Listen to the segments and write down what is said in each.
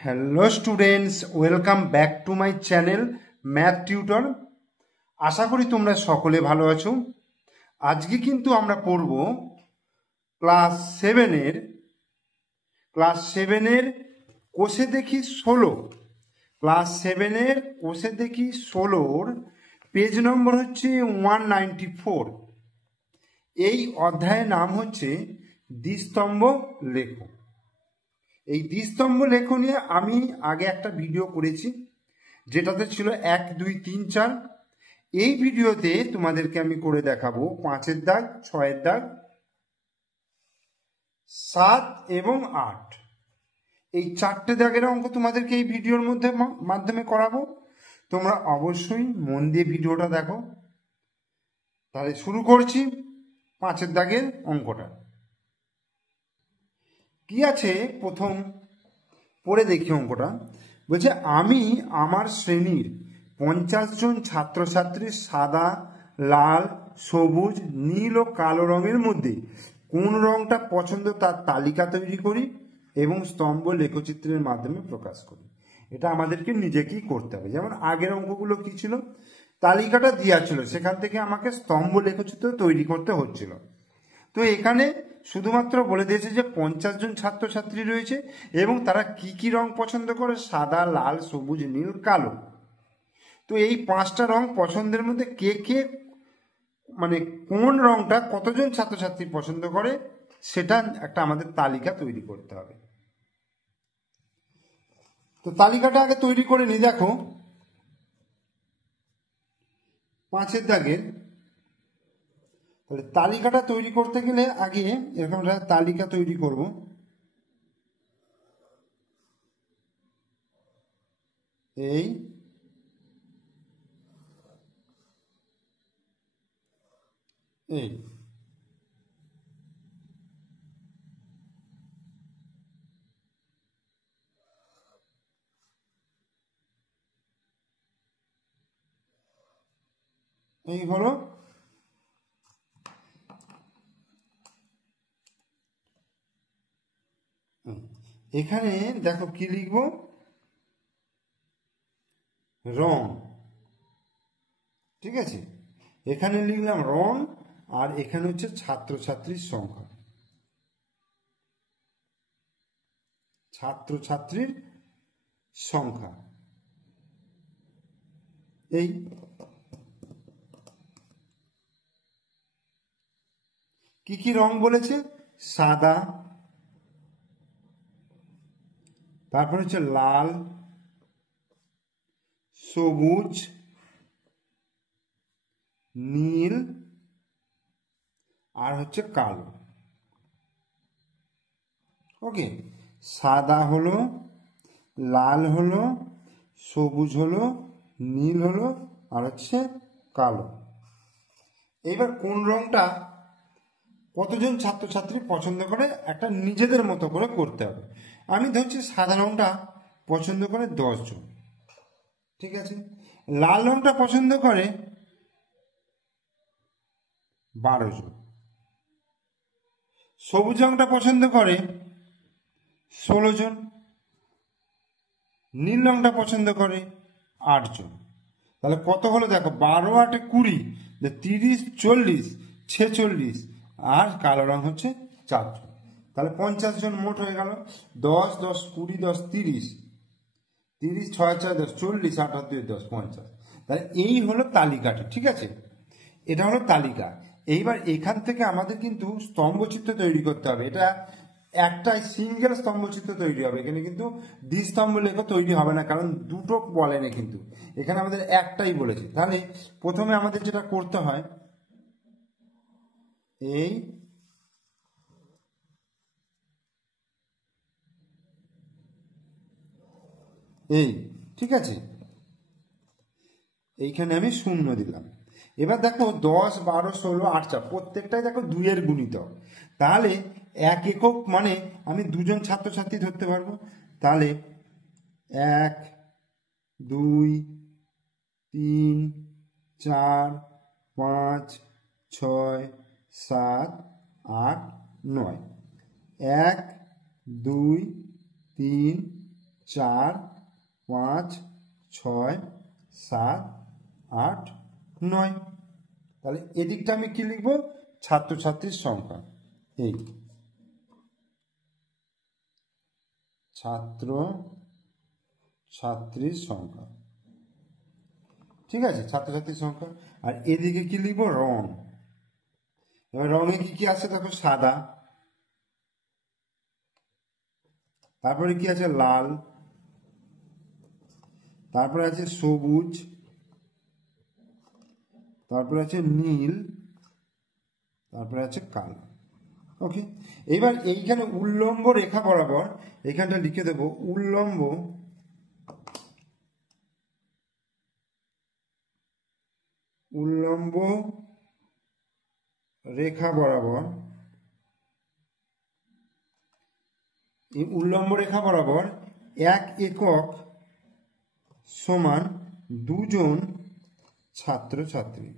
Hello students, welcome back to my channel math tutor. আশা করি তোমরা সকলে ভালো আছো। আজকে কিন্তু আমরা পড়ব ক্লাস সেভেনের কোষে দেখি 16। ক্লাস সেভেনের কোষে দেখি 16-র পেজ নম্বর হচ্ছে 194। এই অধ্যায়ের নাম হচ্ছে দ্বিস্তম্ভ লেখো। এই দ্বিস্তম্ভ লেখো নিয়ে আমি আগে একটা ভিডিও করেছি, যেটাতে ছিল 1, 2, 3, 4। এই ভিডিওতে তোমাদেরকে আমি করে দেখাবো 5-এর দাগ, 6-এর দাগ, 7 এবং 8। এই 4টে দাগের অঙ্ক তোমাদেরকে এই ভিডিওর মাধ্যমে করাবো। তোমরা অবশ্যই মন দিয়ে ভিডিওটা দেখো। তাহলে শুরু করছি 5-এর দাগের অঙ্কটা। কি আছে প্রথম পড়ে দেখি অঙ্কটা। বলছে, আমি আমার শ্রেণীর 50 জন ছাত্রছাত্রীর সাদা, লাল, সবুজ, নীল ও কালো রঙের মধ্যে কোন রংটা পছন্দ তার তালিকা তৈরি করি এবং স্তম্ভ লেখচিত্রের মাধ্যমে প্রকাশ করি। এটা আমাদেরকে নিজেকেই করতে হবে। যেমন আগের অঙ্কগুলো কি ছিল, তালিকাটা দেওয়া ছিল, সেখান থেকে আমাকে স্তম্ভ লেখচিত্র তৈরি করতে হচ্ছিল। তো এখানে শুধুমাত্র বলে দিয়েছে যে 50 জন ছাত্রছাত্রী রয়েছে এবং তারা কি কি রং পছন্দ করে, সাদা, লাল, সবুজ, নীল, কালো। তো এই 5টা রং পছন্দের মধ্যে কে কে, মানে কোন রংটা কতজন ছাত্রছাত্রী পছন্দ করে, সেটা একটা আমাদের তালিকা তৈরি করতে হবে। তো তালিকাটা আগে তৈরি করে নি। দেখো 5-এর দাগের, তাহলে তালিকাটা তৈরি করতে গেলে আগে এরকম একটা তালিকা তৈরি করব। এই এই এই হলো এখানে। দেখো কি লিখব, রং। ঠিক আছে, এখানে লিখলাম রং, আর এখানে হচ্ছে ছাত্রছাত্রীর সংখ্যা, ছাত্রছাত্রীর সংখ্যা। এই কি কি রং বলেছে, সাদা, তারপর হচ্ছে লাল, সবুজ, নীল, আর হচ্ছে কালো। ওকে, সাদা হলো, লাল হলো, সবুজ হলো, নীল হলো, আর হচ্ছে কালো। এইবার কোন রংটা কতজন ছাত্রছাত্রী পছন্দ করে একটা নিজেদের মতো করে করতে হবে। আমি ধরছি সাদা রংটা পছন্দ করে 10 জন। ঠিক আছে, লাল রংটা পছন্দ করে 12 জন, সবুজ রংটা পছন্দ করে 16 জন, নীল রংটা পছন্দ করে 8 জন। তাহলে কত হলো দেখো, 12, 8, 20, 30, 40, 46, আর কালো রং হচ্ছে 4 জন। তাহলে 50 জন মোট হয়ে গেল। 10, 10, 20, 10, 30, 30, 6, 4, 10, 40, 8, 2, 10, 50। তাহলে এই হলো তালিকাটা। ঠিক আছে, এটা হলো তালিকা। এইবার এখান থেকে আমাদের কিন্তু স্তম্ভচিত্র তৈরি করতে হবে। এটা একটাই সিঙ্গেল স্তম্ভচিত্র তৈরি হবে, এখানে কিন্তু দ্বিস্তম্ভ লেখ তৈরি হবে না, কারণ দুটো বলেনি, কিন্তু এখানে আমাদের একটাই বলেছে। তাহলে প্রথমে আমাদের যেটা করতে হয়, এই এই ঠিক আছে, এইখানে আমি 0 দিলাম। এবার দেখো 10, 12, 16, 8, 4 প্রত্যেকটাই দেখো 2 এর গুণিতক। তাহলে 1 একক মানে আমি 2 জন ছাত্রছাত্রী ধরতে পারবো। তাহলে 1, 2, 3, 4, 5, 6, 7, 8, 9। 1, 2, 3, 4 5 6 7 8 9। তাহলে এদিকটা আমি কি লিখব? ছাত্রছাত্রীর সংখ্যা। এই ছাত্র ছাত্রীর সংখ্যা, ঠিক আছে, ছাত্রছাত্রীর সংখ্যা। আর এদিকে কি লিখবো? রং। এবার রঙে কি কি আছে দেখো, সাদা, তারপরে কি আছে? লাল, তারপরে আছে সবুজ, তারপরে আছে নীল, তারপরে আছে কালো। ওকে, এবার এইখানে উল্লম্ব রেখা বরাবর এখানটা লিখে দেব উল্লম্ব উল্লম্ব রেখা বরাবর, এই উল্লম্ব রেখা বরাবর 1 একক সমান 2 জন ছাত্রছাত্রী।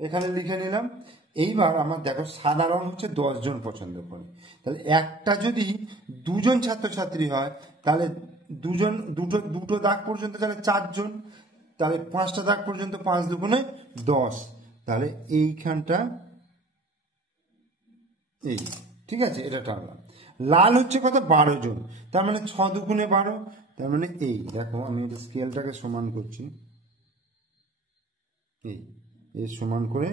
এখানে লিখে নিলাম। এইবার আমার দেখো সাদা রং হচ্ছে 10 জন পছন্দ করে, তাহলে একটা যদি 2 জন ছাত্রছাত্রী হয় তাহলে দুটো দাগ পর্যন্ত তাহলে 4 জন, তাহলে 5টা দাগ পর্যন্ত 5 দুগুণে 10, তাহলে এইখানটা এই, ঠিক আছে, এটা টানলাম। লাল হচ্ছে কত? 12 জন, তার মানে 6 দুগুণে 12, তার মানে এই দেখো আমি এটা স্কেলটাকে সমান করছি, এই সমান করে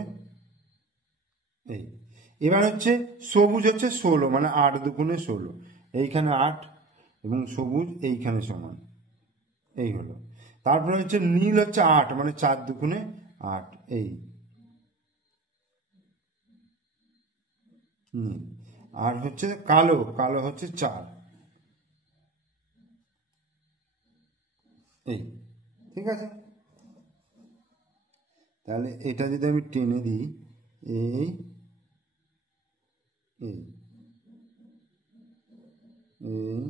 এই। এবার হচ্ছে সবুজ হচ্ছে 16, মানে 8 দুগুণে 16, এইখানে 8 এবং সবুজ এইখানে সমান, এই হলো। তারপরে হচ্ছে নীল হচ্ছে 8, মানে 4 দুগুণে 8, এই নীল। আর হচ্ছে কালো, কালো হচ্ছে 4, এই, ঠিক আছে। তাহলে এটা যদি আমি টেনে দিই, এই এই এই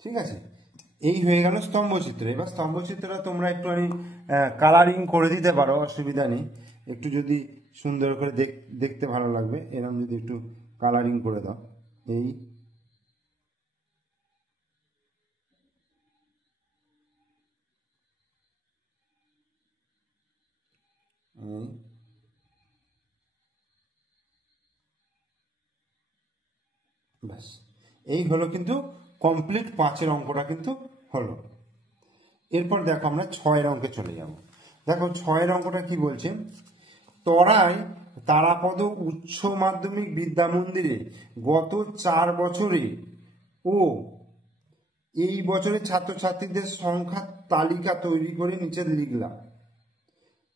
ঠিক আছে, এই হয়ে গেল স্তম্ভচিত্র। এবার স্তম্ভচিত্রটা তোমরা একটুখানি কালারিং করে দিতে পারো, অসুবিধা নেই। একটু যদি সুন্দর করে দেখতে ভালো লাগবে, এরকম যদি একটু কালারিং করে দাও, এই ব্যাস, এই হলো কিন্তু কমপ্লিট 5-এর অঙ্কটা কিন্তু হলো। এরপর দেখো আমরা 6-এর অঙ্কে চলে যাব। দেখো 6-এর অঙ্কটা কি বলছে? তরাই তারাপদ উচ্চ মাধ্যমিক বিদ্যা মন্দিরে গত 4 বছরে ও এই বছরে ছাত্রছাত্রীদের সংখ্যার তালিকা তৈরি করে নিচে লিখলাম।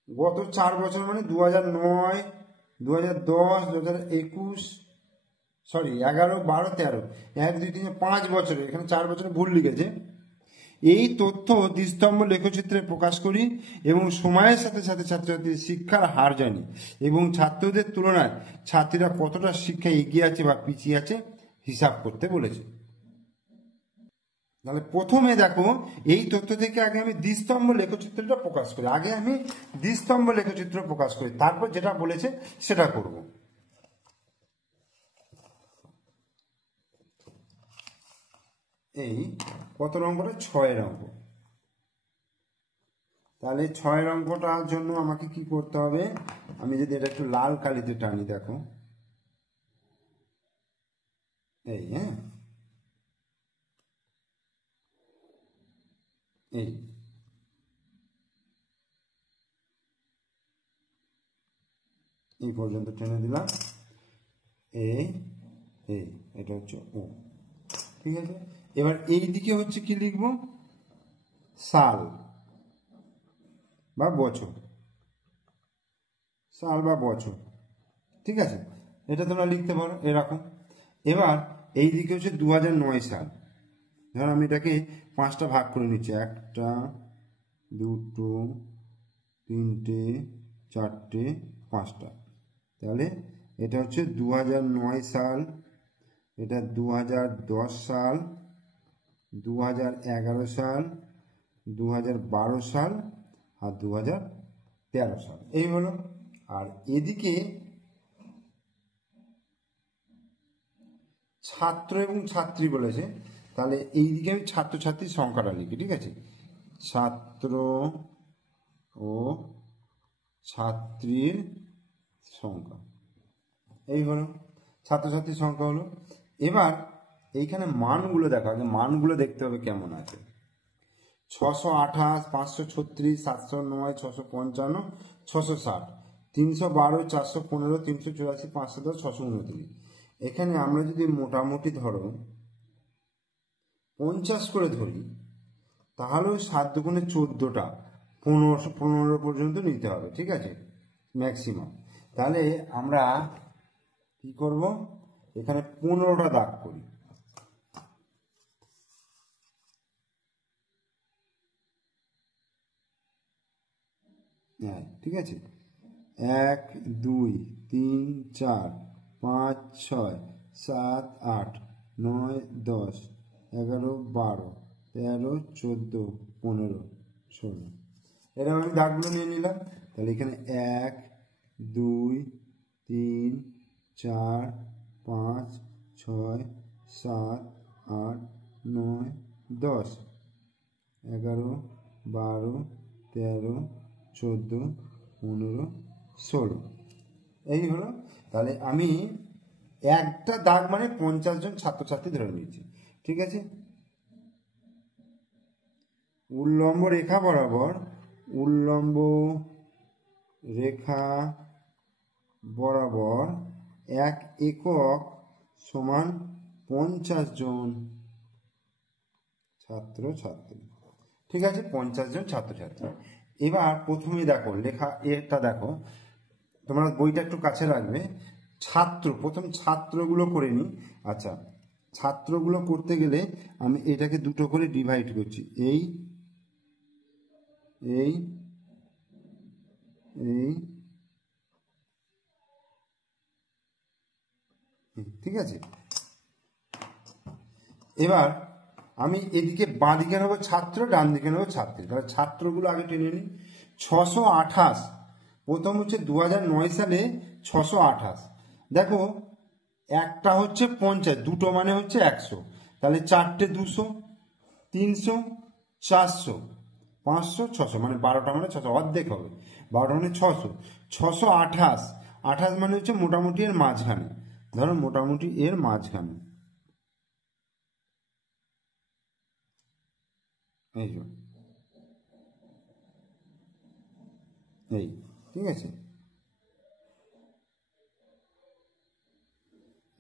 গত 4 বছর মানে 2009, 2010, 2021, সরি 11, 12, 13, 1 2 3 5 বছরে, এখানে 4 বছরে ভুল লিখেছে। এই তথ্য দ্বিস্তম্ভ লেখচিত্রে প্রকাশ করি এবং সময়ের সাথে সাথে ছাত্রছাত্রীর শিক্ষার হার জানি এবং ছাত্রদের তুলনায় ছাত্রীরা কতটা শিক্ষায় এগিয়ে আছে বা পিছিয়ে আছে হিসাব করতে বলেছে। তাহলে প্রথমে দেখো এই তথ্য থেকে আগে আমি দ্বিস্তম্ভ লেখচিত্রটা প্রকাশ করি, আগে আমি দ্বিস্তম্ভ লেখচিত্র প্রকাশ করি, তারপর যেটা বলেছে সেটা করব। এই কত অঙ্কটা? 6-এর অঙ্ক। তাহলে 6-এর অঙ্কটার জন্য আমাকে কি করতে হবে? আমি যদি এটা একটু লাল কালিতে টানি, দেখো এই, হ্যাঁ এই এই পর্যন্ত টেনে দিলাম, এই এই এটা হচ্ছে ও, ঠিক আছে। এবার এই দিকে হচ্ছে কি লিখব? সাল বা বছর, সাল বা বছর, ঠিক আছে, এটা তোমরা লিখতে পারো এরকম। এবার এই দিকে হচ্ছে 2009 সাল, ধর আমি এটাকে 5টা ভাগ করে নিচ্ছি, 1টা 2টো 3টে 4টে 5টা, তাহলে এটা হচ্ছে 2009 সাল এটা 2010 সাল, 2011 সাল, 2012 সাল আর 2013 সাল, এই হলো। আর এদিকে ছাত্র এবং ছাত্রী বলেছে, তাহলে এইদিকে আমি ছাত্রছাত্রীর সংখ্যাটা লিখি, ঠিক আছে। ছাত্র ও ছাত্রীর সংখ্যা, এই হলো ছাত্রছাত্রীর সংখ্যা হলো। এবার এইখানে মানগুলো দেখো, আগে মানগুলো দেখতে হবে কেমন আছে। 628, 536, 709, 655, 660, 312, 415, 384, 510, 629। এখানে আমরা যদি মোটামুটি ধরো 50 করে ধরি, তাহলেও 7 দুগুণে 14টা, 15 পর্যন্ত নিতে হবে, ঠিক আছে, ম্যাক্সিমাম। তাহলে আমরা কি করব, এখানে 15টা দাগ করি। হ্যাঁ, ঠিক আছে। 1, 2, 3, 4, 5, 6, 7, 8, 9, 10, 11, 12, 13, 14, 15, 16। এরকম আমি দাগগুলো নিয়ে নিলাম। তাহলে এখানে 1, 2, 3, 4, 5, 6, 7, 8, 9, 10, 11, 12, 13, 14, 15, 16, এই হলো। তাহলে আমি একটা দাগ মানে 50 জন ছাত্রছাত্রী ধরে নিয়েছি, ঠিক আছে। উল্লম্ব রেখা বরাবর, উল্লম্ব রেখা বরাবর 1 একক সমান 50 জন ছাত্রছাত্রী, ঠিক আছে, 50 জন ছাত্রছাত্রী। এবার প্রথমে দেখো লেখা এটা দেখো, তোমরা বইটা একটু কাছে রাখবে। প্রথম ছাত্রগুলো করে নিই। আচ্ছা, ছাত্রগুলো করতে গেলে আমি এটাকে দুটো করে ডিভাইড করছি, এই এই এই, ঠিক আছে। এবার আমি এদিকে বাঁ দিকে নেবো ছাত্র, ডান দিকে নেবো ছাত্রী। তাহলে ছাত্রগুলো আগে টেনে নিই। 628, প্রথম হচ্ছে 2009 সালে 628। দেখো একটা হচ্ছে 50, দুটো মানে হচ্ছে 100, তাহলে 4টে 200, 300, 400, 500, 600, মানে 12টা মানে 600, অর্ধেক হবে। 12টা মানে 600, 628, 28 মানে হচ্ছে মোটামুটি এর মাঝখানে, ধরো মোটামুটি এর মাঝখানে, এই যে এই, ঠিক আছে,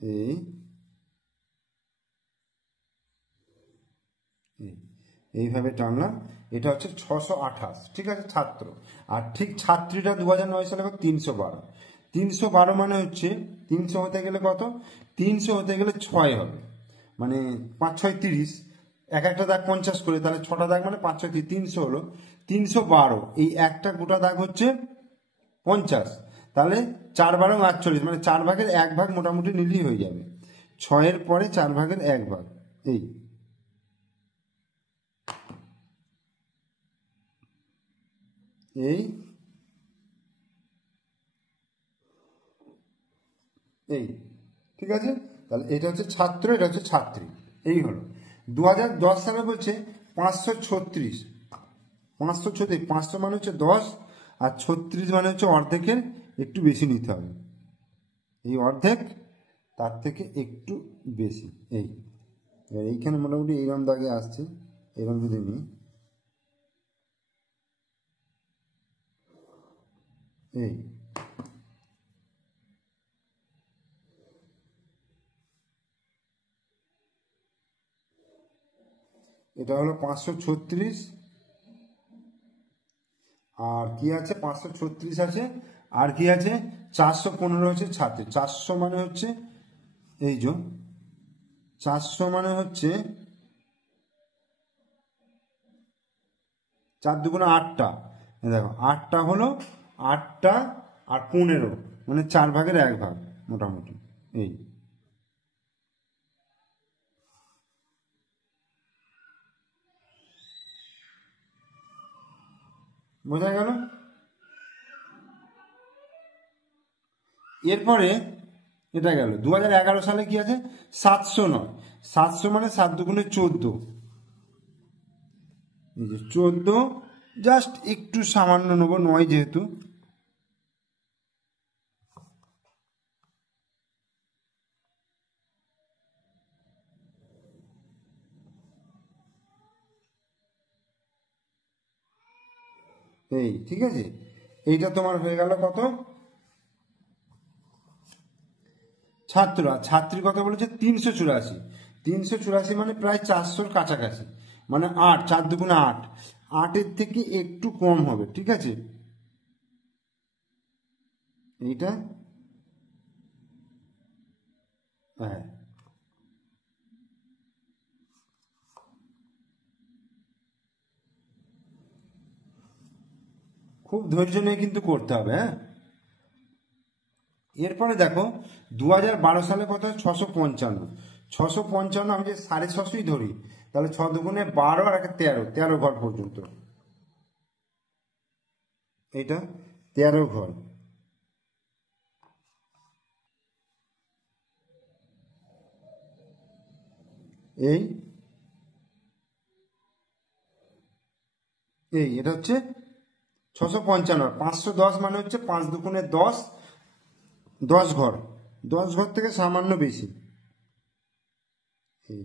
এই এইভাবে টানলাম। এটা হচ্ছে 628, ঠিক আছে, ছাত্র। আর ঠিক ছাত্রীটা 2009 সালে 312। 312 মানে হচ্ছে 300 হতে গেলে কত, 300 হতে গেলে 6 হবে, মানে 5 6 30, এক একটা দাগ 50 করে, তাহলে 6টা দাগ মানে 5 6 300 হলো 312। এই একটা গোটা দাগ হচ্ছে 50, তাহলে 4 12 48, মানে 4 ভাগের 1 ভাগ মোটামুটি নিলেই হয়ে যাবে। 6-এর পরে 4 ভাগের 1 ভাগ, এই এই এই, ঠিক আছে। তাহলে এটা হচ্ছে ছাত্র, এটা হচ্ছে ছাত্রী, এই হলো। 2010 সালে বলছে 536, 536, 500 মানে হচ্ছে 10, আর 36 মানে হচ্ছে অর্ধেকের একটু বেশি নিতে হবে, এই অর্ধেক তার থেকে একটু বেশি, এই। এবার এইখানে মোটামুটি এইরকম দাগে আসছে, এরকম যদি নিই, এই এটা হলো 536, আর কি আছে 536 আছে, আর কি আছে 415 হচ্ছে ছাত্রী। 400 মানে হচ্ছে এই যে 400 মানে হচ্ছে 4 দুগুণে 8টা, দেখো 8টা হলো 8টা আর 15, মানে 4 ভাগের 1 ভাগ মোটামুটি, এই বোঝা গেল? এরপরে এটা গেল 2011 সালে কি আছে 709, 700 মানে 7 দুগুণে 14, এই যে 14, জাস্ট একটু সামান্য নেবো 9 যেহেতু, এই ঠিক আছে। এইটা তোমার হয়ে গেল কত ছাত্র, আর ছাত্রী কত বলেছে 384, 384 মানে প্রায় 400-র কাছাকাছি, মানে 8, 4 দুগুণে 8, 8-এর থেকে একটু কম হবে, ঠিক আছে। এইটা হ্যাঁ, খুব ধৈর্য নিয়ে কিন্তু করতে হবে, হ্যাঁ। এরপরে দেখো 2012 সালে কত 655, 655 আমি যে 650 ধরি, তাহলে 6 দুগুণে 12 আর 13, 13 ঘর পর্যন্ত, এইটা 13 ঘর। এই এই এটা হচ্ছে 655, 510 মানে হচ্ছে 5 দুগুণে 10, 10 ঘর, 10 ঘর থেকে সামান্য বেশি, এই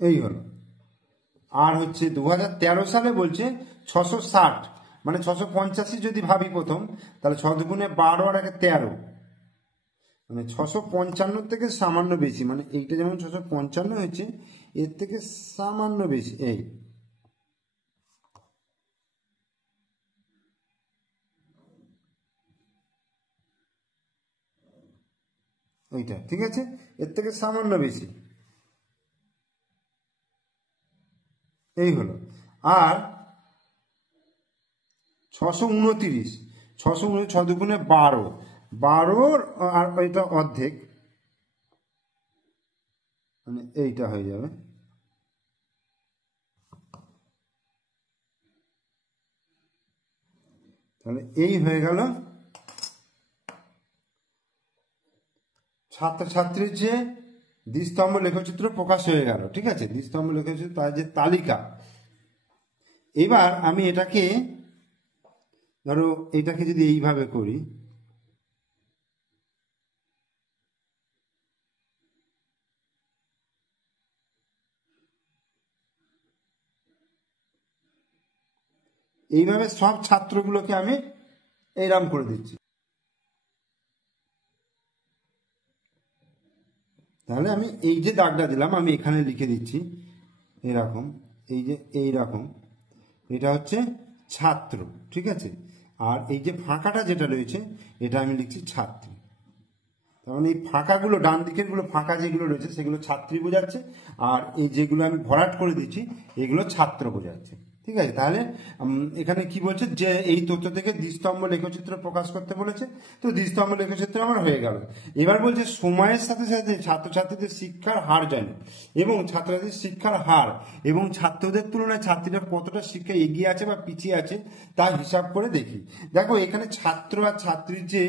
এই হলো। আর হচ্ছে 2013 সালে বলছে 660, মানে 685 যদি ভাবি প্রথম, তাহলে 6 দুগুণে 12 আর 13, মানে 655 থেকে সামান্য বেশি, মানে এইটা যেমন 655 হয়েছে, এর থেকে সামান্য বেশি, এই ওইটা ঠিক আছে, এর থেকে সামান্য বেশি, এই হলো। আর 629, 629, 6 দুগুণে 12, 12 আর ওইটা অর্ধেক, মানে এইটা হয়ে যাবে, তাহলে এই হয়ে গেল ছাত্রছাত্রীর যে দ্বিস্তম্ভ লেখচিত্র প্রকাশ হয়ে গেল, ঠিক আছে, দ্বিস্তম্ভ লেখচিত্র তার যে তালিকা। এবার আমি এটাকে ধরো, এটাকে যদি এইভাবে করি, এইভাবে সব ছাত্রগুলোকে আমি এইরাম করে দিচ্ছি, তাহলে আমি এই যে দাগটা দিলাম আমি এখানে লিখে দিচ্ছি এরকম, এই যে এইরকম, এটা হচ্ছে ছাত্র, ঠিক আছে। আর এই যে ফাঁকাটা যেটা রয়েছে এটা আমি লিখছি ছাত্রী, তার মানে এই ফাঁকাগুলো ডান দিকের গুলো ফাঁকা যেগুলো রয়েছে সেগুলো ছাত্রী বোঝাচ্ছে, আর এই যেগুলো আমি ভরাট করে দিচ্ছি এগুলো ছাত্র বোঝাচ্ছে, ঠিক আছে। তাহলে এখানে কি বলছে যে এই তথ্য থেকে দ্বিস্তম্ভ লেখচিত্র প্রকাশ করতে বলেছে, তো দ্বিস্তম্ভ লেখচিত্র আমার হয়ে গেল। এবার বলছে সময়ের সাথে সাথে ছাত্রছাত্রীদের শিক্ষার হার জানে, এবং ছাত্রছাত্রীর শিক্ষার হার এবং ছাত্রদের তুলনায় ছাত্রীরা কতটা শিক্ষা এগিয়ে আছে বা পিছিয়ে আছে তা হিসাব করে দেখি। দেখো এখানে ছাত্র আর ছাত্রীর যে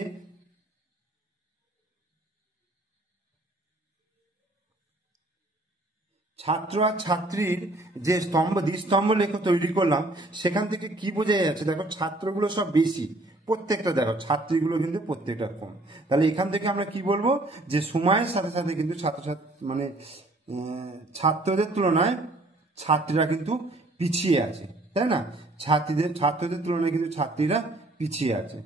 ছাত্র আর ছাত্রীর যে দ্বিস্তম্ভ লেখ তৈরি করলাম, সেখান থেকে কি বোঝা যাচ্ছে, দেখো ছাত্রগুলো সব বেশি প্রত্যেকটা, দেখো ছাত্রীগুলো কিন্তু প্রত্যেকটা কম। তাহলে এখান থেকে আমরা কি বলবো যে সময়ের সাথে সাথে কিন্তু ছাত্রছাত্রী মানে ছাত্রদের তুলনায় ছাত্রীরা কিন্তু পিছিয়ে আছে, তাই না, ছাত্রদের তুলনায় কিন্তু ছাত্রীরা পিছিয়ে আছে।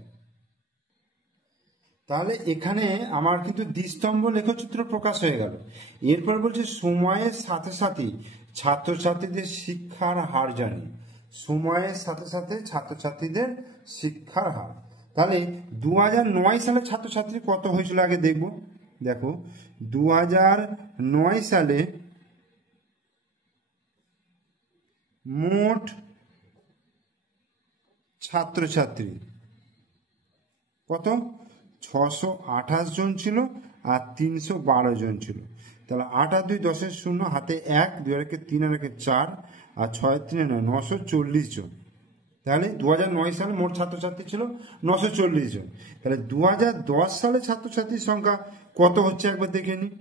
তাহলে এখানে আমার কিন্তু দ্বিস্তম্ভ লেখচিত্র প্রকাশ হয়ে গেল। এরপর বলছে সময়ের সাথে সাথে ছাত্রছাত্রীদের শিক্ষার হার জানি, সময়ের সাথে সাথে ছাত্রছাত্রীদের শিক্ষার হার। তাহলে 2009 সালে ছাত্রছাত্রী কত হয়েছিল আগে দেখব। দেখো 2009 সালে মোট ছাত্রছাত্রী কত 628 জন ছিল, আর 312 জন ছিল। তাহলে 8 আর 2 10 শূন্য, হাতে 1, 2 আর 1 3 আর 1 4, আর 6 আর 3 9, 940 জন। তাহলে 2009 সালে মোট ছাত্রছাত্রী ছিল 940 জন। তাহলে 2010 সালে ছাত্রছাত্রীর সংখ্যা কত হচ্ছে একবার দেখে নিই।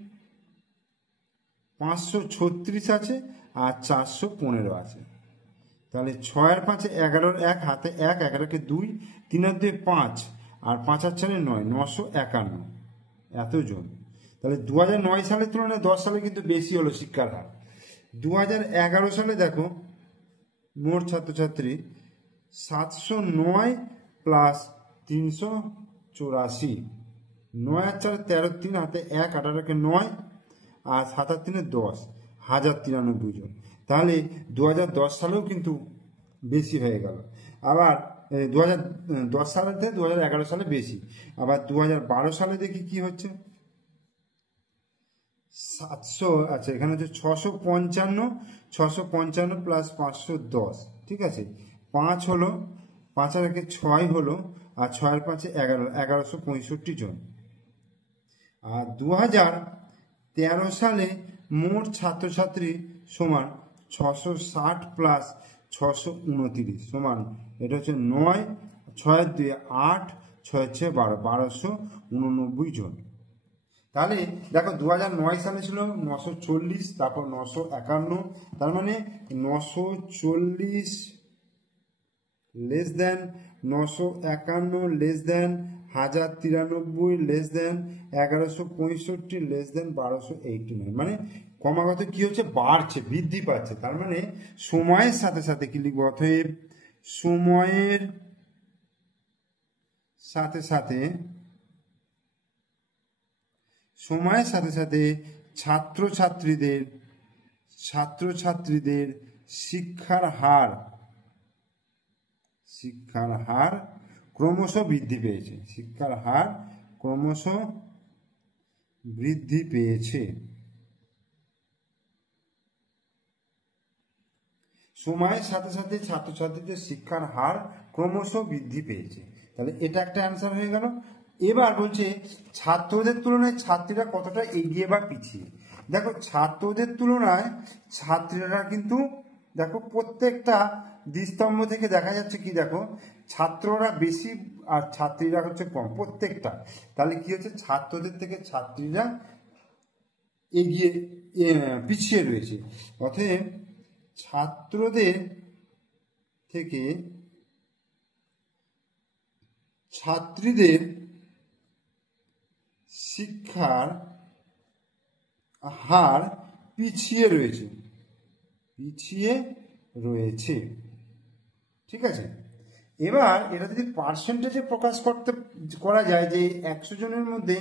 536 আছে আর 415 আছে। তাহলে 6 আর 5 11, 1 হাতে 1, 11কে 2, 3 আর 2 5, আর 5 আর 4 9, 951 এতজন। তাহলে 2009 সালের তুলনায় 10 সালে কিন্তু বেশি হলো শিক্ষার হার। 2011 সালে দেখো মোট ছাত্রছাত্রী 709 প্লাস 384, 9 আর 4 13, 3 হাতে 1, 18কে 9, আর 7 আর 3 10, 1093 জন। তাহলে 2010 সালেও কিন্তু বেশি হয়ে গেল। আবার 2010 সালের থেকে 2011 সালে বেশি। আবার 2012 সালে দেখি কি হচ্ছে। 700, আচ্ছা এখানে হচ্ছে 655 প্লাস 510, ঠিক আছে। 5 হলো, 5 আর 1 6 হলো, আর 6 আর 5 11, 1165 জন। আর 2013 সালে মোট ছাত্রছাত্রী সমান 660 প্লাস 629 সমান, এটা হচ্ছে 9, 6 2 8, 6 6 12, 1289 জন। তাহলে দেখো 2009 সালে ছিল 940, তারপর 951, তার মানে 940 less than 951 less than 1093 less than 1165 less than 1289, মানে ক্রমাগত কি হচ্ছে, বাড়ছে, বৃদ্ধি পাচ্ছে। তার মানে সময়ের সাথে সাথে কি লিখবো, অতএব সময়ের সাথে সাথে ছাত্রছাত্রীদের শিক্ষার হার ক্রমশ বৃদ্ধি পেয়েছে। শিক্ষার হার ক্রমশ বৃদ্ধি পেয়েছে। সময়ের সাথে সাথে ছাত্রছাত্রীদের শিক্ষার হার ক্রমশ বৃদ্ধি পেয়েছে। তাহলে এটা একটা অ্যান্সার হয়ে গেল। এবার বলছে ছাত্রদের তুলনায় ছাত্রীরা কতটা এগিয়ে বা পিছিয়ে। দেখো ছাত্রদের তুলনায় ছাত্রীরা কিন্তু দেখো প্রত্যেকটা দ্বিস্তম্ভ থেকে দেখা যাচ্ছে কি, দেখো ছাত্ররা বেশি আর ছাত্রীরা হচ্ছে কম প্রত্যেকটা। তাহলে কি হচ্ছে, ছাত্রদের থেকে ছাত্রীরা এগিয়ে পিছিয়ে রয়েছে। অতএব ছাত্রদের থেকে ছাত্রীদের শিক্ষার হার পিছিয়ে রয়েছে, ঠিক আছে। এবার এটা যদি পার্সেন্টেজে প্রকাশ করা যায় যে 100 জনের মধ্যে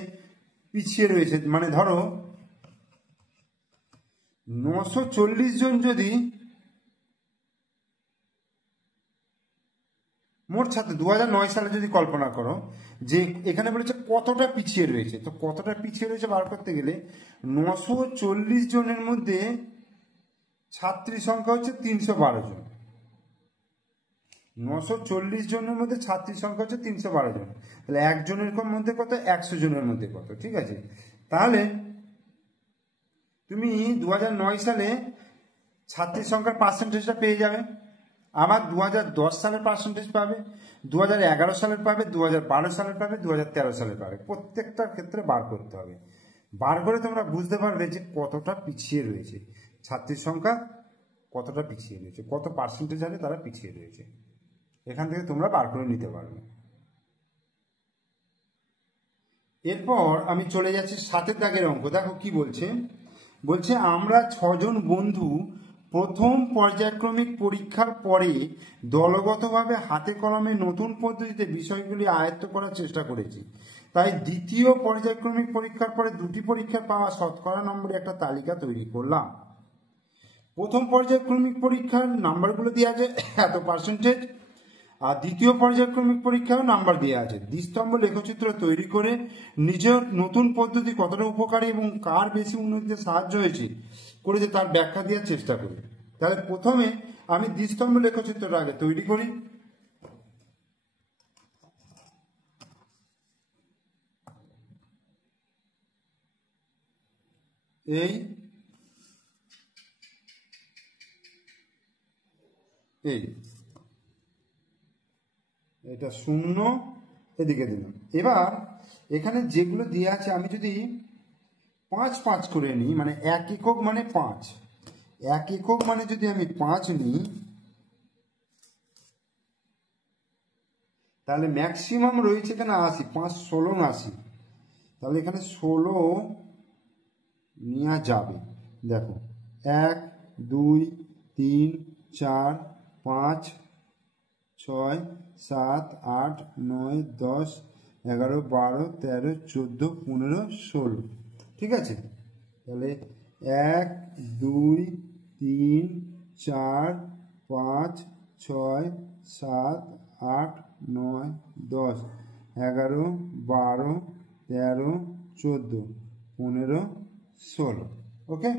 পিছিয়ে রয়েছে, মানে ধরো 940 জন যদি মোট ছাত্র 2009 সালে যদি কল্পনা করো যে এখানে বলেছে কতটা পিছিয়ে রয়েছে, তো কতটা পিছিয়ে রয়েছে বার করতে গেলে 940 জনের মধ্যে ছাত্রী সংখ্যা হচ্ছে 312 জন। 940 জনের মধ্যে ছাত্রী সংখ্যা হচ্ছে 312 জন। তাহলে একজনের মধ্যে কত, 100 জনের মধ্যে কত, ঠিক আছে। তাহলে তুমি 2009 সালে ছাত্রী সংখ্যার পার্সেন্টেজটা পেয়ে যাবে। আবার 2010 সালের পার্সেন্টেজ পাবে, 2011 সালের পাবে, 2012 সালের পাবে, 2013 সালের পাবে। প্রত্যেকটার ক্ষেত্রে বার করতে হবে। বার করে তোমরা বুঝতে পারবে যে কতটা পিছিয়ে রয়েছে ছাত্রীর সংখ্যা, কতটা পিছিয়ে রয়েছে, কত পার্সেন্টেজ হারে তারা পিছিয়ে রয়েছে। এখান থেকে তোমরা বার করে নিতে পারবে। এরপর আমি চলে যাচ্ছি 7 দাগের অঙ্ক। দেখো কি বলছে আমরা 6 জন বন্ধু প্রথম পর্যায়ক্রমিক পরীক্ষার পরে দলগতভাবে হাতে কলমে নতুন পদ্ধতিতে বিষয়গুলি আয়ত্ত করার চেষ্টা করেছি। তাই দ্বিতীয় পর্যায়ক্রমিক পরীক্ষার পরে 2টি পরীক্ষার পাওয়া শতকরা নম্বরে একটা তালিকা তৈরি করলাম। প্রথম পর্যায়ক্রমিক পরীক্ষার নাম্বারগুলো দেওয়া আছে এত পার্সেন্টেজ, আর দ্বিতীয় পর্যায়ক্রমিক পরীক্ষাও নাম্বার দেওয়া আছে। দ্বিস্তম্ভ লেখচিত্র তৈরি করে নিজের নতুন পদ্ধতি কতটা উপকারী এবং কার বেশি উন্নতিতে সাহায্য করেছে তার ব্যাখ্যা দেওয়ার চেষ্টা করি। তাহলে প্রথমে আমি দ্বিস্তম্ভ লেখচিত্রটা আগে তৈরি করি। এই এই এটা 0 এদিকে দিলাম। এবার এখানে যেগুলো দেওয়া আছে আমি যদি 5 5 করে নিই, মানে 1 একক মানে 5, 1 একক মানে যদি আমি 5 নিই, তাহলে ম্যাক্সিমাম রয়েছে এখানে 80, 5 16 80, তাহলে এখানে 16 নেওয়া যাবে। দেখো 1 2 3 4 5 6 7 8 9 10 11 12 13 14 15 16, ঠিক আছে। তাহলে 1 2 3 4 5 6 7 8 9 10 11 12 13 14 15 16, ওকে।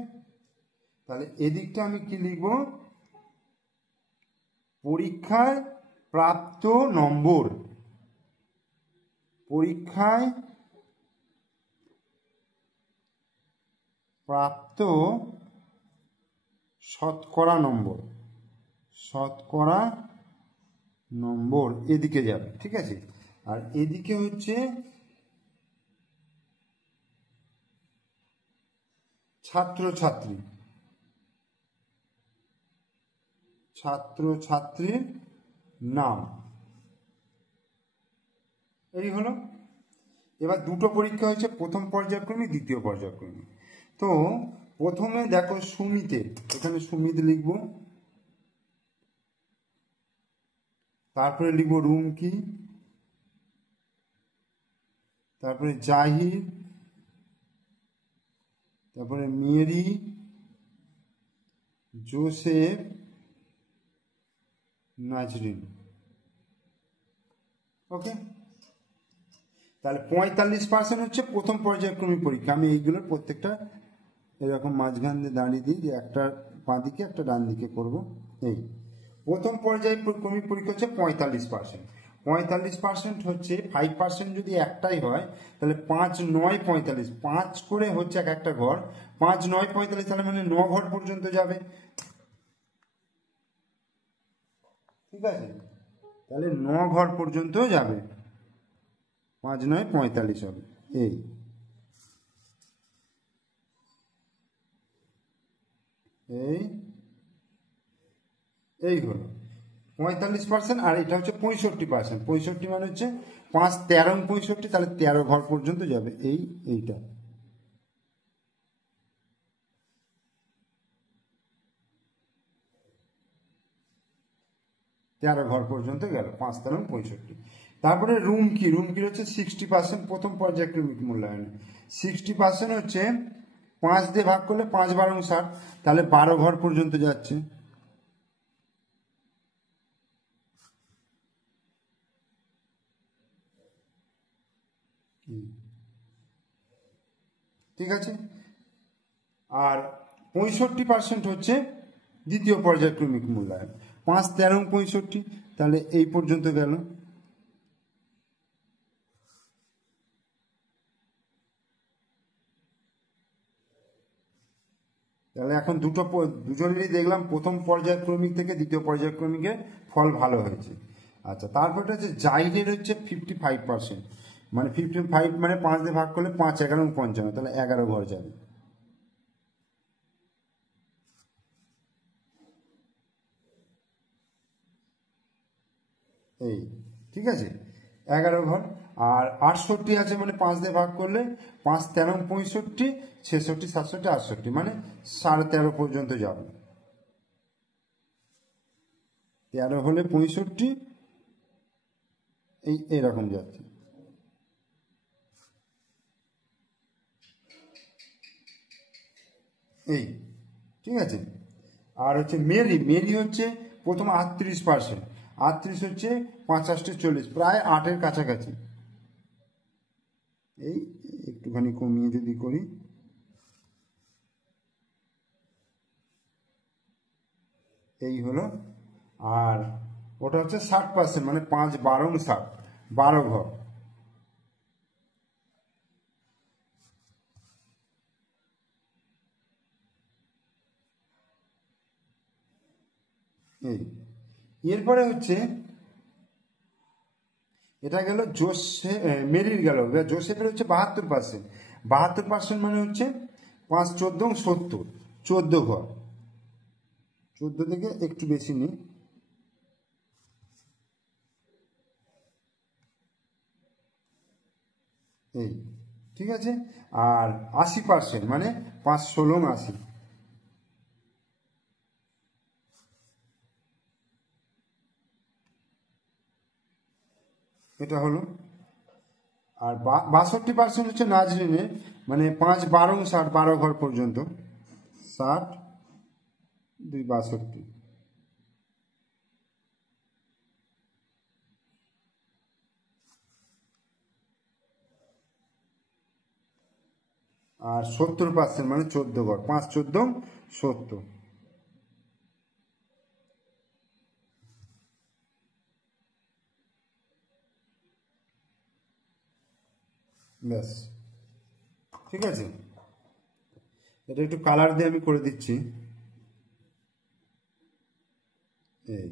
তাহলে এদিকটা আমি কি লিখব? পরীক্ষায় প্রাপ্ত নম্বর, পরীক্ষায় প্রাপ্ত শতকরা নম্বর, শতকরা নম্বর এদিকে যাবে, ঠিক আছে। আর এদিকে হচ্ছে ছাত্রছাত্রী, ছাত্রছাত্রীর নাম, এই হলো। এবার দুটো পরীক্ষা হয়েছে, প্রথম পর্যায়ক্রমিক, দ্বিতীয় পর্যায়ক্রমিক। তো প্রথমে দেখো সুমিতের, এখানে সুমিত লিখব, তারপরে লিখব রুমকি, তারপরে জাহির, তারপরে মেরি, জোসেফ, নাজরিন, ওকে। তাহলে 45% হচ্ছে প্রথম পর্যায়ক্রমিক পরীক্ষা। আমি এইগুলোর প্রত্যেকটা এরকম মাঝখান দিয়ে দাঁড়িয়ে দিই, যে একটা বাঁ দিকে একটা ডান দিকে করব। এই প্রথম পর্যায়ক্রমিক পরীক্ষা হচ্ছে 45%। 45% হচ্ছে 5% যদি একটাই হয়, তাহলে 5 9 45, 5 করে হচ্ছে এক একটা ঘর, 5 9 45, তাহলে মানে 9 ঘর পর্যন্ত যাবে, ঠিক আছে। তাহলে 9 ঘর পর্যন্ত যাবে, 5 9 45 হবে। এই এই এই হলো 45%। আর এটা হচ্ছে 65%। 65 মানে হচ্ছে 5 13 65, তাহলে 13 ঘর পর্যন্ত যাবে, এইটা। তেরো ঘর পর্যন্ত গেল, 5 13 65। তারপরে রুমকি, রুমকির হচ্ছে 60%, প্রথম পর্যায়ক্রমিক মূল্যায়নে 60% হচ্ছে 5 দিয়ে ভাগ করলে 5 12 60, তাহলে 12 ঘর পর্যন্ত যাচ্ছে। ঠিক আছে। আর 65% হচ্ছে দ্বিতীয় পর্যায়ক্রমিক মূল্যায়ন, 5 13 65, তাহলে এই পর্যন্ত গেল। তাহলে এখন দুজনেরই দেখলাম প্রথম পর্যায়ক্রমিক থেকে দ্বিতীয় পর্যায়ক্রমিকের ফল ভালো হয়েছে। আচ্ছা, তারপরটা হচ্ছে জাইডের হচ্ছে 55%, মানে 55 মানে 5 দিয়ে ভাগ করলে 5 11 55, তাহলে 11 ঘর যাবে। এই ঠিক আছে, 11 ঘর। আর 68 আছে, মানে 5 দিয়ে ভাগ করলে 5 13 65, 66 67 68, মানে 13.5 পর্যন্ত যাবে। 13 হলে 65, এইরকম যাচ্ছে। এই ঠিক আছে। আর হচ্ছে মেরি, মেরি হচ্ছে প্রথম 38%, 38 হচ্ছে 5 8 40, প্রায় 8-এর কাছাকাছি। এই একটুখানি কমিয়ে যদি করি, এই হলো। আর ওটা হচ্ছে 60%, মানে 5 12 60, 12 ঘর। এই এরপরে হচ্ছে এটা গেল মেরির গেল। এবার জোসেফের হচ্ছে 72%। 72% মানে হচ্ছে 5 14 70, 14 ঘর। 14 থেকে একটু বেশি নেই, এই ঠিক আছে। আর 80% মানে 5 16 80, এটা হলো। আর 62% হচ্ছে নাজরিনের, মানে 5 12 60, 12 ঘর পর্যন্ত, 60 2 62। আর 70% মানে 14 ঘর, 5 14 70। ব্যাস, ঠিক আছে। এটা একটু কালার দিয়ে আমি করে দিচ্ছি, এই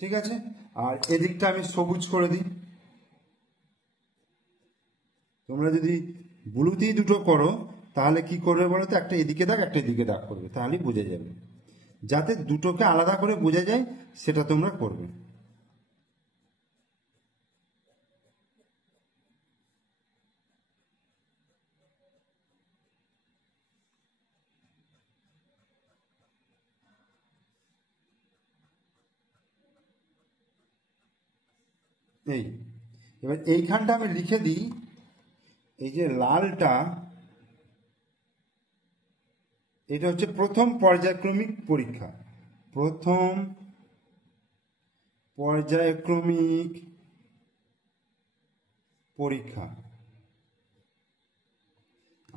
ঠিক আছে। আর এদিকটা আমি সবুজ করে দিই। তোমরা যদি ব্লুতেই দুটো করো তাহলে কি করবে বলো তো, একটা এদিকে দাগ একটা এদিকে দাগ করবে, তাহলেই বোঝা যাবে। যাতে দুটোকে আলাদা করে বোঝা যায় সেটা তোমরা করবে। এই এবার এইখানটা আমি লিখে দিই, এই যে লালটা, এটা হচ্ছে প্রথম পর্যায়ক্রমিক পরীক্ষা। প্রথম পর্যায়ক্রমিক পরীক্ষা।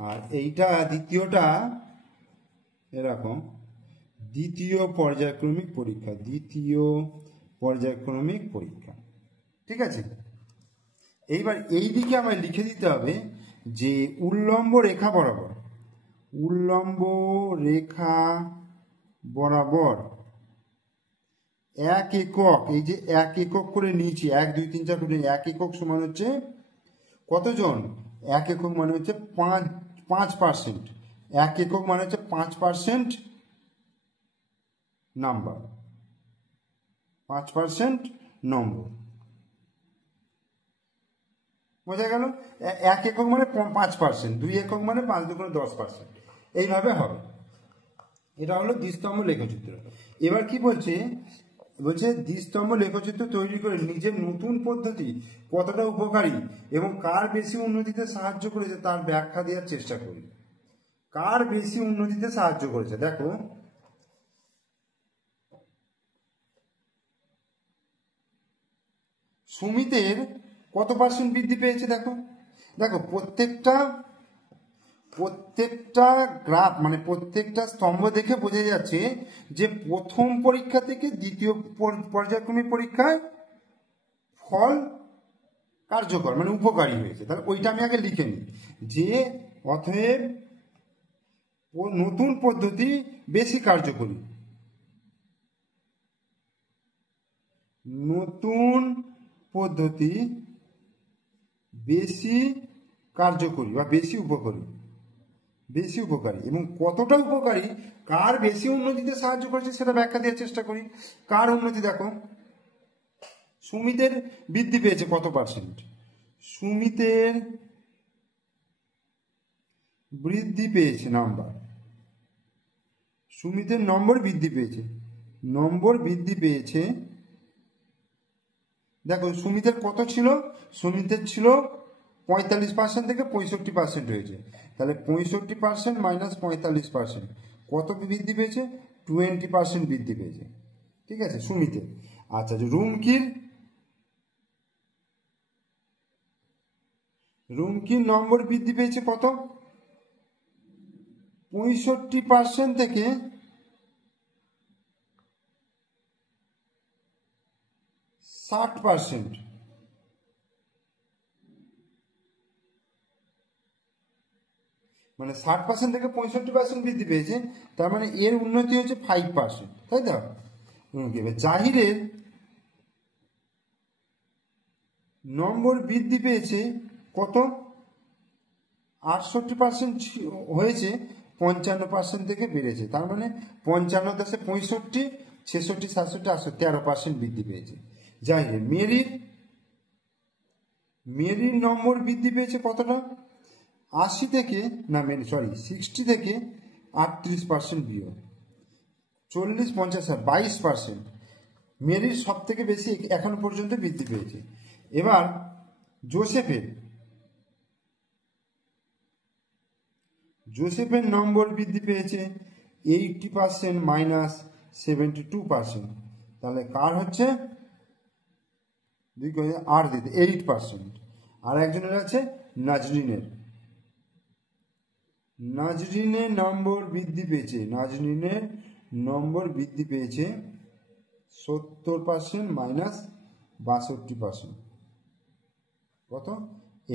আর এইটা দ্বিতীয়টা এরকম, দ্বিতীয় পর্যায়ক্রমিক পরীক্ষা, দ্বিতীয় পর্যায়ক্রমিক পরীক্ষা, ঠিক আছে। এইবার এই দিকে আমায় লিখে দিতে হবে যে উল্লম্ব রেখা বরাবর, উল্লম্ব রেখা বরাবর 1 একক, এই যে 1 একক করে নিয়েছি, 1 2 3 4 করে 1 একক সমান হচ্ছে কতজন? 1 একক মানে হচ্ছে 5%। 1 একক মানে হচ্ছে 5% নাম্বার, 5% নম্বর, বোঝা গেল? 1 একক মানে 5%, 2 একক মানে 5 2 10%, এইভাবে হবে। এটা হলো দ্বিস্তম্ভ লেখচিত্র। এবার কি বলছে, বলছে দ্বিস্তম্ভ লেখচিত্র তৈরি করে নিজের নতুন পদ্ধতি কতটা উপকারী এবং কার বেশি উন্নতিতে সাহায্য করেছে তার ব্যাখ্যা দেওয়ার চেষ্টা করি। কার বেশি উন্নতিতে সাহায্য করেছে, দেখো সুমিতের কত পার্সেন্ট বৃদ্ধি পেয়েছে, দেখো দেখো প্রত্যেকটা গ্রাফ মানে প্রত্যেকটা স্তম্ভ দেখে বোঝা যাচ্ছে যে প্রথম পরীক্ষা থেকে দ্বিতীয় পর্যায়ক্রমিক পরীক্ষায় ফল কার্যকর মানে উপকারী হয়েছে। তাহলে ওইটা আমি আগে লিখে নিই যে অতএব নতুন পদ্ধতি বেশি কার্যকরী, নতুন পদ্ধতি বেশি কার্যকরী বা বেশি উপকারী, বেশি উপকারী এবং কতটা উপকারী, কার বেশি উন্নতিতে সাহায্য করেছে সেটা ব্যাখ্যা দেওয়ার চেষ্টা করি। কার উন্নতি, দেখো সুমিতের বৃদ্ধি পেয়েছে কত পার্সেন্ট, সুমিতের বৃদ্ধি পেয়েছে নাম্বার, সুমিতের নম্বর বৃদ্ধি পেয়েছে, নম্বর বৃদ্ধি পেয়েছে। দেখো সুমিতের কত ছিল, সুমিতের ছিল 45% থেকে 65% হয়েছে, তাহলে 65% মাইনাস 45% কত বৃদ্ধি পেয়েছে, 20% বৃদ্ধি পেয়েছে, ঠিক আছে সুমিতের। আচ্ছা, যে রুমকির রুমকির নম্বর বৃদ্ধি পেয়েছে কত? 65% থেকে 60%। মানে 60% থেকে 65% বৃদ্ধি পেয়েছে, তার মানে এর উন্নতি হচ্ছে 5%, তাই তো? এবার জাহিরের নম্বর বৃদ্ধি পেয়েছে কত? 68% হয়েছে, 55% থেকে বেড়েছে, তার মানে 55 দশে 65, 66, 67, 68, 13% বৃদ্ধি পেয়েছে। জাহিরের মেরির নম্বর বৃদ্ধি পেয়েছে কতটা? 60 থেকে 38% বিয়োগ 40, 50, 22%। মেরির সব থেকে বেশি এখন পর্যন্ত বৃদ্ধি পেয়েছে। এবার জোসেফের নম্বর বৃদ্ধি পেয়েছে 80% মাইনাস 72%। তাহলে কার হচ্ছে? 8%। আর একজনের আছে নাজরিনের নম্বর বৃদ্ধি পেয়েছে 70% মাইনাস 62%। কত?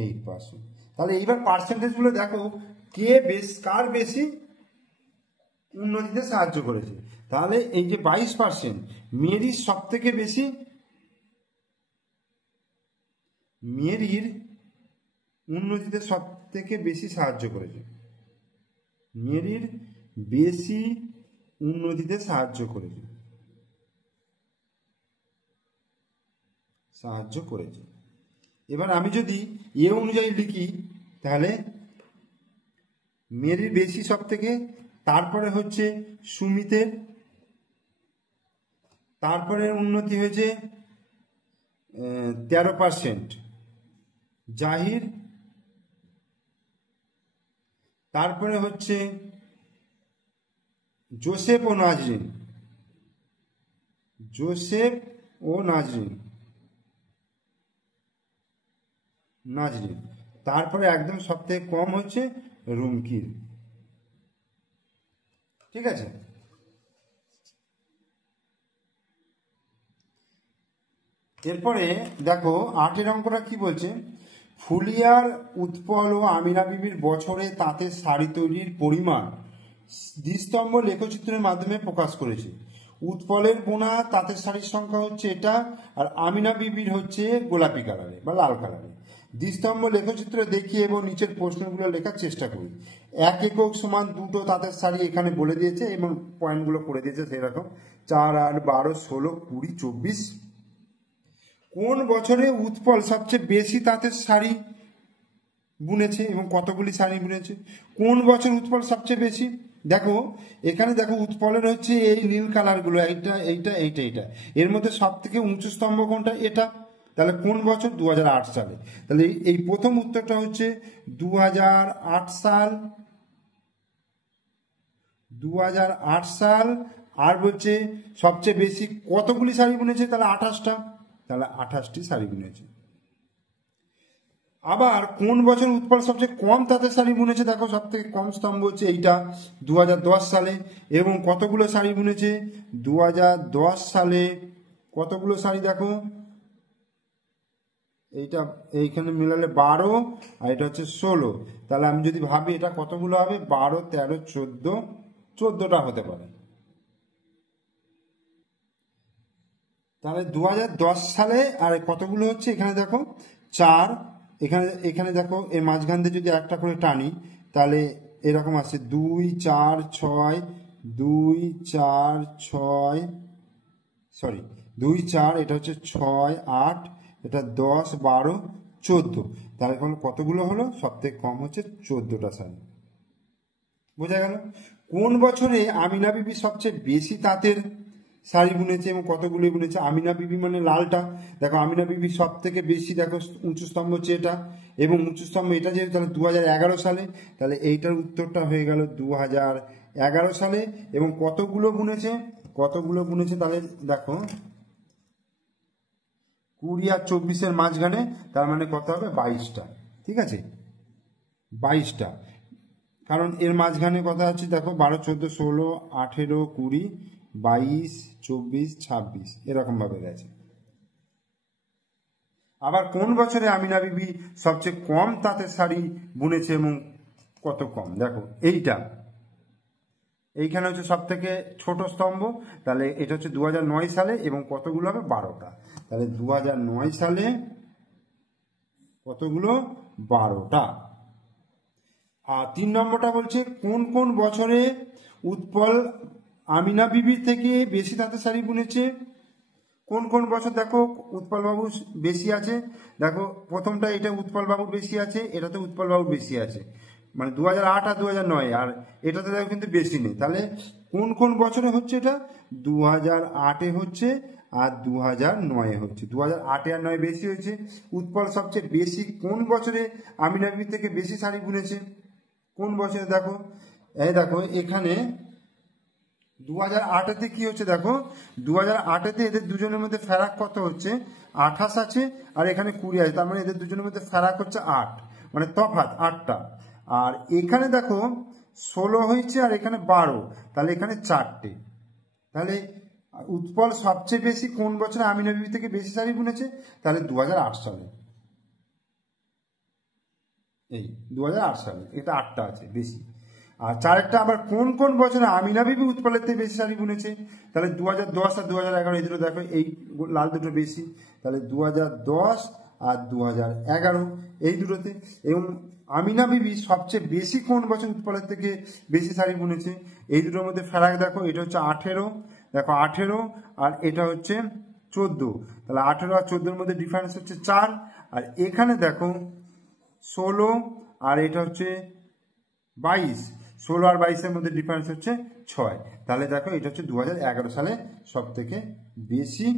8%। তাহলে এইবার পার্সেন্টেজগুলো দেখো, কার বেশি উন্নতিতে সাহায্য করেছে। তাহলে এই যে 22% মেরির সব থেকে বেশি, মেরির উন্নতিতে সব থেকে বেশি সাহায্য করেছে, মেরির বেশি উন্নতিতে সাহায্য করেছে। এবার আমি যদি এ অনুযায়ী লিখি, তাহলে মেরির বেশি সব থেকে, তারপরে হচ্ছে সুমিতের, তারপরে উন্নতি হয়েছে 13%, জাহির, তারপরে হচ্ছে জোসেফ ও নাজরিন, তারপরে একদম সব থেকে কম হচ্ছে রুমকির। ঠিক আছে? এরপরে দেখো 8 অঙ্কটা কি বলছে? ফুলিয়ার, উৎপল ও আমিনা বিবির বছরে তাঁতের শাড়ি তৈরির পরিমাণ দ্বিস্তম্ভ লেখচিত্রের মাধ্যমে প্রকাশ করেছে। উৎপলের বোনা তাঁতের শাড়ির সংখ্যা হচ্ছে এটা, আর আমিনা বিবির হচ্ছে গোলাপি কালারে বা লাল কালারে। দ্বিস্তম্ভ লেখচিত্র দেখিয়ে এবং নিচের প্রশ্নগুলো লেখার চেষ্টা করি। 1 একক সমান 2টো তাঁতের শাড়ি এখানে বলে দিয়েছে এবং পয়েন্টগুলো করে দিয়েছে সেরকম 4, 8, 12, 16, 20, 24। কোন বছরে উৎপল সবচেয়ে বেশি তাঁতের শাড়ি বুনেছে এবং কতগুলি শাড়ি বুনেছে? কোন বছর উৎপল সবচেয়ে বেশি? দেখো এখানে দেখো উৎপলের হচ্ছে এই নীল কালারগুলো, এইটা, এর মধ্যে সব থেকে উঁচু স্তম্ভ কোনটা? এটা। তাহলে কোন বছর? 2008 সালে। তাহলে এই প্রথম উত্তরটা হচ্ছে 2008 সাল। 2008 সাল। আর বলছে সবচেয়ে বেশি কতগুলি শাড়ি বুনেছে? তাহলে 28টা। তাহলে 28টি শাড়ি বুনেছে। আবার কোন বছর উৎপল সবচেয়ে কম তাঁতের শাড়ি বুনেছে? দেখো সব থেকে কম স্তম্ভ হচ্ছে এইটা, 2010 সালে। এবং কতগুলো শাড়ি বুনেছে? 2010 সালে কতগুলো শাড়ি দেখো, এইটা এইখানে মিলালে 12, আর এটা হচ্ছে 16। তাহলে আমি যদি ভাবি এটা কতগুলো হবে? 12, 13, 14, 14টা হতে পারে। তাহলে 2010 সালে আর কতগুলো হচ্ছে? এখানে দেখো 4, এখানে দেখো এর মাঝখান দিয়ে যদি একটা করে টানি তাহলে এরকম আছে 2, 4, 6, 2, 4, 6, 2, 4, এটা হচ্ছে 6, 8, এটা 10, 12, 14। তাহলে কতগুলো হলো? সব থেকে কম হচ্ছে 14টা শাড়ি। বোঝা গেল? কোন বছরে আমিনা বিবি সবচেয়ে বেশি তাঁতের শাড়ি বুনেছে এবং কতগুলি বুনেছে? আমিনা বিবি মানে লালটা, দেখো আমিনা বিবি সব থেকে বেশি, দেখো উঁচু স্তম্ভ হচ্ছে এটা, এবং উঁচু স্তম্ভ এটা যেহেতু, তাহলে 2011 সালে। তাহলে এইটার উত্তরটা হয়ে গেল 2011 সালে। এবং কতগুলো বুনেছে? তাহলে দেখো 20 আর 24-এর মাঝখানে, তার মানে কত হবে? 22টা। ঠিক আছে, 22টা, কারণ এর মাঝখানে কথা আছে দেখো 12, 14, 16, 18, 20, 22, 24, 26 এরকমভাবে গেছে। আবার কোন বছরে আমিনা বিবি সবচেয়ে কম তাঁতের শাড়ি বুনেছে এবং কত কম, দেখো এইখানে হচ্ছে সব থেকে ছোট স্তম্ভ, তাহলে এটা হচ্ছে 2009 সালে এবং কতগুলো হবে 12টা, তাহলে 2009 সালে কতগুলো 12টা। আর 3 নম্বরটা বলছে কোন কোন বছরে উৎপল আমিনা বিবির থেকে বেশি তাঁতের শাড়ি বুনেছে। কোন কোন বছর দেখো উৎপল বাবু বেশি আছে, দেখো প্রথমটা এটা উৎপল বাবুর বেশি আছে, এটাতে উৎপল বাবুর বেশি আছে, মানে 2008 আর 2009, আর এটাতে দেখো কিন্তু বেশি নেই। তাহলে কোন কোন বছরে হচ্ছে এটা, 2008-এ হচ্ছে আর 2009-এ হচ্ছে। 2008-এ আর 2009 বেশি হয়েছে। উৎপল সবচেয়ে বেশি কোন বছরে আমিনা বিবি থেকে বেশি শাড়ি বুনেছে, কোন বছরে দেখো, এই দেখো এখানে 2008-এতে কি হচ্ছে দেখো, 2008-এতে এদের দুজনের মধ্যে ফারাক কত হচ্ছে, 28 আছে আর এখানে 20 আছে, তার মানে এদের দুজনের মধ্যে ফারাক হচ্ছে 8, মানে তফাৎ 8টা। আর এখানে দেখো 16 হয়েছে আর এখানে 12, তাহলে এখানে 4টে। তাহলে উৎপল সবচেয়ে বেশি কোন বছরে আমিনা বিবি থেকে বেশি শাড়ি বুনেছে, তাহলে 2008 সালে, এই 2008 সালে, এটা 8টা আছে বেশি। আর 4টা আবার কোন কোন বছরে আমিনা বিবি উৎপলের থেকে বেশি শাড়ি বুনেছে, তাহলে 2010 আর 2011, এই দুটো দেখো, এই লাল দুটো বেশি, তাহলে 2010 আর 2011 এই দুটোতে। এবং আমিনা বিবি সবচেয়ে বেশি কোন বছর উৎপলের থেকে বেশি শাড়ি বুনেছে, এই দুটোর মধ্যে ফারাক দেখো, এটা হচ্ছে 18, দেখো 18 আর এটা হচ্ছে 14, তাহলে 18 আর 14-এর মধ্যে ডিফারেন্স হচ্ছে 4, আর এখানে দেখো 16 আর এটা হচ্ছে 22, 16 আর 22-এর মধ্যে ডিফারেন্স হচ্ছে 6, তাহলে দেখো এটা হচ্ছে 2011 সালে সব থেকে বেশি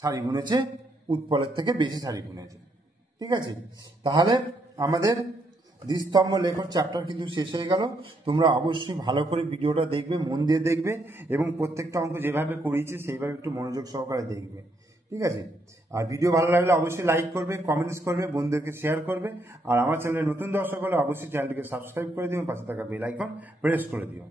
শাড়ি বুনেছে, উৎপলের থেকে বেশি শাড়ি বুনেছে। ঠিক আছে, তাহলে আমাদের দ্বিস্তম্ভ লেখন চ্যাপ্টার কিন্তু শেষ হয়ে গেল। তোমরা অবশ্যই ভালো করে ভিডিওটা দেখবে, মন দিয়ে দেখবে এবং প্রত্যেকটা অঙ্ক যেভাবে করিয়েছি সেইভাবে একটু মনোযোগ সহকারে দেখবে। ঠিক আছে, আর ভিডিও ভালো লাগলে অবশ্যই লাইক করবে, কমেন্টস করবে, বন্ধুদেরকে শেয়ার করবে, আর আমার চ্যানেলে নতুন দর্শক হলে অবশ্যই চ্যানেলটিকে সাবস্ক্রাইব করে দিও, পাশে থাকা বেল আইকন প্রেস করে দিও।